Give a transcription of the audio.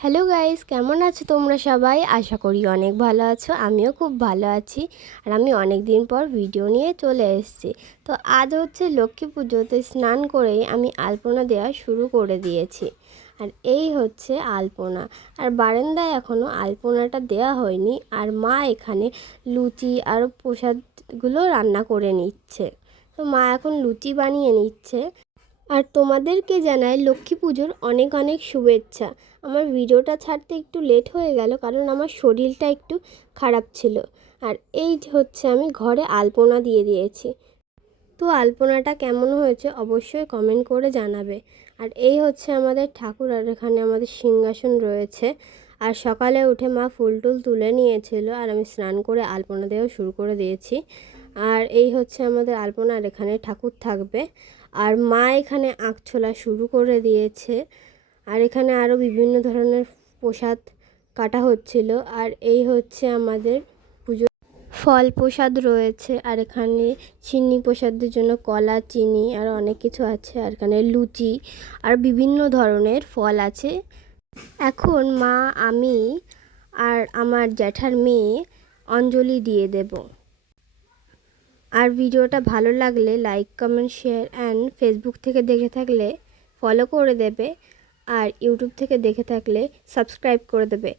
Hello guys, কেমন আছো তোমরা সবাই? আশা করি অনেক ভালো আছো, আমিও খুব ভালো আছি আর আমি অনেক দিন পর ভিডিও নিয়ে চলে এসেছি। তো আজ হচ্ছে লক্ষ্মী পুজোতে স্নান করেই আমি আলপনা দেওয়া শুরু করে দিয়েছি। আর এই হচ্ছে আলপনা। আর বারান্দায় এখনও আলপনাটা দেওয়া হয়নি আর মা এখানে লুচি আর প্রসাদগুলো রান্না করে নিচ্ছে। তো মা এখন লুচি বানিয়ে নিচ্ছে। আর তোমাদেরকে জানাই লক্ষ্মী পুজোর অনেক অনেক শুভেচ্ছা। আমার ভিডিওটা ছাড়তে একটু লেট হয়ে গেল কারণ আমার শরীরটা একটু খারাপ ছিল। আর এই হচ্ছে আমি ঘরে আলপনা দিয়ে দিয়েছি। তো আলপনাটা কেমন হয়েছে অবশ্যই কমেন্ট করে জানাবে। আর এই হচ্ছে আমাদের ঠাকুর আর এখানে আমাদের সিংহাসন রয়েছে। আর সকালে উঠে মা ফুল টুল তুলে নিয়েছিল আর আমি স্নান করে আলপনা দেওয়া শুরু করে দিয়েছি। আর এই হচ্ছে আমাদের আলপনা আর এখানে ঠাকুর থাকবে। আর মা এখানে আঁক ছোলা শুরু করে দিয়েছে। আর এখানে আরও বিভিন্ন ধরনের প্রসাদ কাটা হচ্ছিল। আর এই হচ্ছে আমাদের পুজো ফল প্রসাদ রয়েছে। আর এখানে চিনি প্রসাদের জন্য কলা, চিনি আর অনেক কিছু আছে। আর এখানে লুচি আর বিভিন্ন ধরনের ফল আছে। এখন মা, আমি আর আমার জ্যাঠার মেয়ে অঞ্জলি দিয়ে দেবো। আর ভিডিওটা ভালো লাগলে like, comment, share and Facebook থেকে দেখে থাকলে ফলো করে দেবে আর ইউটিউব থেকে দেখে থাকলে সাবস্ক্রাইব করে দেবে।